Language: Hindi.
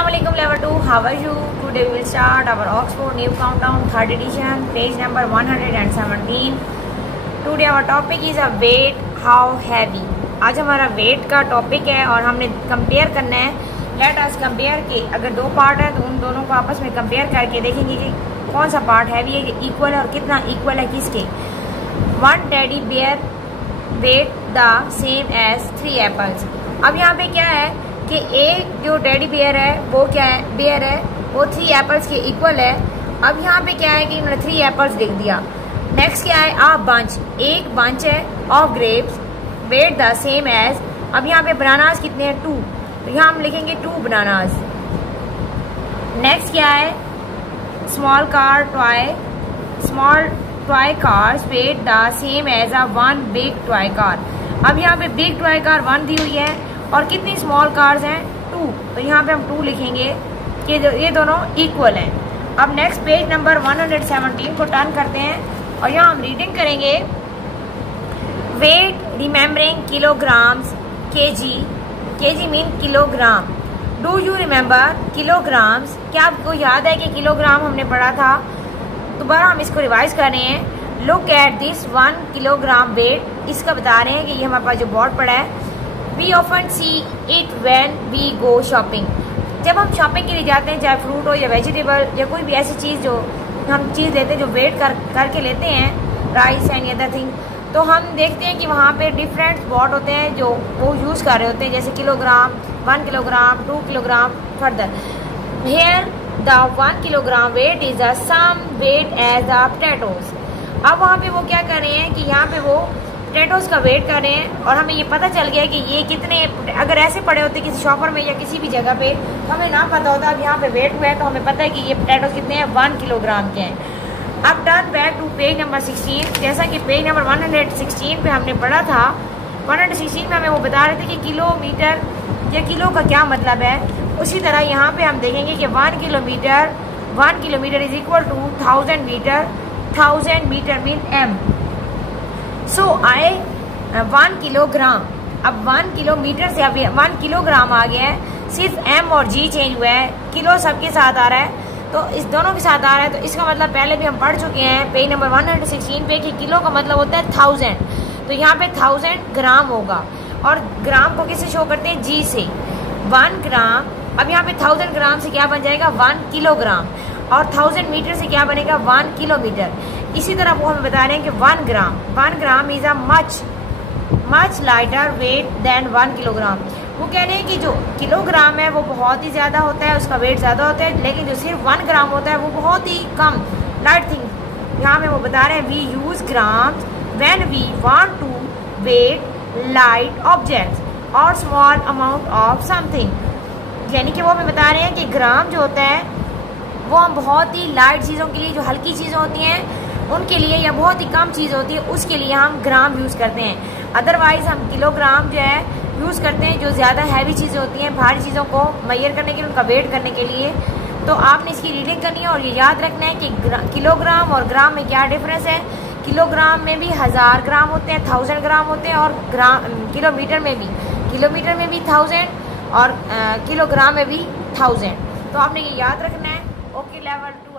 Assalamualaikum level 2, how are you? Today we will start our Oxford New Countdown 3rd edition, page number 117. Today our topic is a weight, how heavy. आज हमारा weight का टॉपिक है और हमने कंपेयर करना है. लेट अस कंपेयर के अगर दो पार्ट है तो उन दोनों को आपस में कंपेयर करके देखेंगे कि कौन सा पार्ट हैवी है, इक्वल है और कितना इक्वल है किसके. One teddy bear weight the same as 3 apples. अब यहाँ पे क्या है कि एक जो टेडी बेयर है वो क्या है, बेयर है, वो 3 एप्पल्स के इक्वल है. अब यहाँ पे क्या है कि इन्होंने 3 एप्पल्स लिख दिया. नेक्स्ट क्या है, आ बंच, एक बंच है of grapes weight the same as. अब यहाँ पे बनानास कितने हैं, 2, तो यहाँ हम लिखेंगे 2 बनानास. नेक्स्ट क्या है, small car toy, small toy cars weight the same as a 1 big toy car. अब यहाँ पे बिग टॉय कार 1 दी हुई है और कितनी स्मॉल कार्स हैं, 2, तो यहाँ पे हम 2 लिखेंगे कि ये दोनों इक्वल हैं. अब नेक्स्ट पेज नंबर 117 को टर्न करते हैं और यहाँ हम रीडिंग करेंगे. Weight remembering kilograms, KG, KG mean kilogram. Do you remember kilograms, क्या आपको याद है कि किलोग्राम हमने पढ़ा था. दोबारा हम इसको रिवाइज कर रहे हैं. Look at this 1 kilogram wait, इसका बता रहे हैं कि ये हमारे पास जो बोर्ड पड़ा है. We often see it when we go shopping. जब हम शॉपिंग के लिए जाते हैं, चाहे फ्रूट हो या वेजिटेबल या कोई भी ऐसी चीज़ जो हम चीज़ लेते हैं जो वेट करके लेते हैं, राइस एंड अदर थिंग, तो हम देखते हैं कि वहाँ पे डिफरेंट स्पॉट होते हैं जो वो यूज़ कर रहे होते हैं, जैसे kilogram, 1 kilogram, 2 kilogram. Further here the 1 kilogram weight is the same weight as the potatoes. अब वहाँ पे वो क्या कर रहे हैं कि यहाँ पे वो पोटैटोज का वेट कर रहे हैं और हमें ये पता चल गया कि ये कितने, अगर ऐसे पड़े होते किसी शॉपर में या किसी भी जगह पे तो हमें ना पता होता. अब यहाँ पे वेट हुआ है तो हमें पता है कि ये पोटैटोज कितने हैं, 1 किलोग्राम के हैं. अब turn back to page number 16. जैसा कि पेज नंबर 116 पे हमने पढ़ा था, 116 में हमें वो बता रहे थे कि किलोमीटर या किलो का क्या मतलब है. उसी तरह यहाँ पे हम देखेंगे कि 1 kilometre is equal to 1000 metre. 1000 metre mean m. So I 1 kilogram. अब 1 किलोमीटर से अब 1 किलोग्राम आ गया है. सिर्फ m और g चेंज हुआ है, किलो सबके साथ आ रहा है, तो इस दोनों के साथ आ रहा है. तो इसका मतलब पहले भी हम पढ़ चुके हैं पेज नंबर 116 पे कि किलो का मतलब होता है 1000. तो यहाँ पे 1000 ग्राम होगा और ग्राम को किससे शो करते हैं, g से. 1 ग्राम. अब यहाँ पे 1000 ग्राम से क्या बन जाएगा, 1 किलोग्राम, और 1000 मीटर से क्या बनेगा, 1 किलोमीटर. इसी तरह वो हमें बता रहे हैं कि 1 gram is a much lighter weight than 1 kilogram. वो कह रहे हैं कि जो किलोग्राम है वो बहुत ही ज़्यादा होता है, उसका वेट ज़्यादा होता है, लेकिन जो सिर्फ 1 ग्राम होता है वो बहुत ही कम लाइट थिंग. यहाँ में वो बता रहे हैं we use gram when we want to weight light objects और स्मॉल अमाउंट ऑफ समथिंग. यानी कि वो हमें बता रहे हैं कि ग्राम जो होता है वो हम बहुत ही लाइट चीज़ों के लिए, जो हल्की चीज़ें होती हैं उनके लिए, या बहुत ही कम चीज़ होती है उसके लिए हम ग्राम यूज़ करते हैं. अदरवाइज़ हम किलोग्राम जो है यूज़ करते हैं जो ज़्यादा हैवी चीज़ें होती हैं, भारी चीज़ों को मेजर करने के लिए, उनका वेट करने के लिए. तो आपने इसकी रीडिंग करनी है और ये याद रखना है कि किलोग्राम और ग्राम में क्या डिफरेंस है. किलोग्राम में भी 1000 ग्राम होते हैं, 1000 ग्राम होते हैं, और किलोमीटर में भी 1000 और किलोग्राम में भी 1000. तो आपने ये याद रखना है. Okay level 2.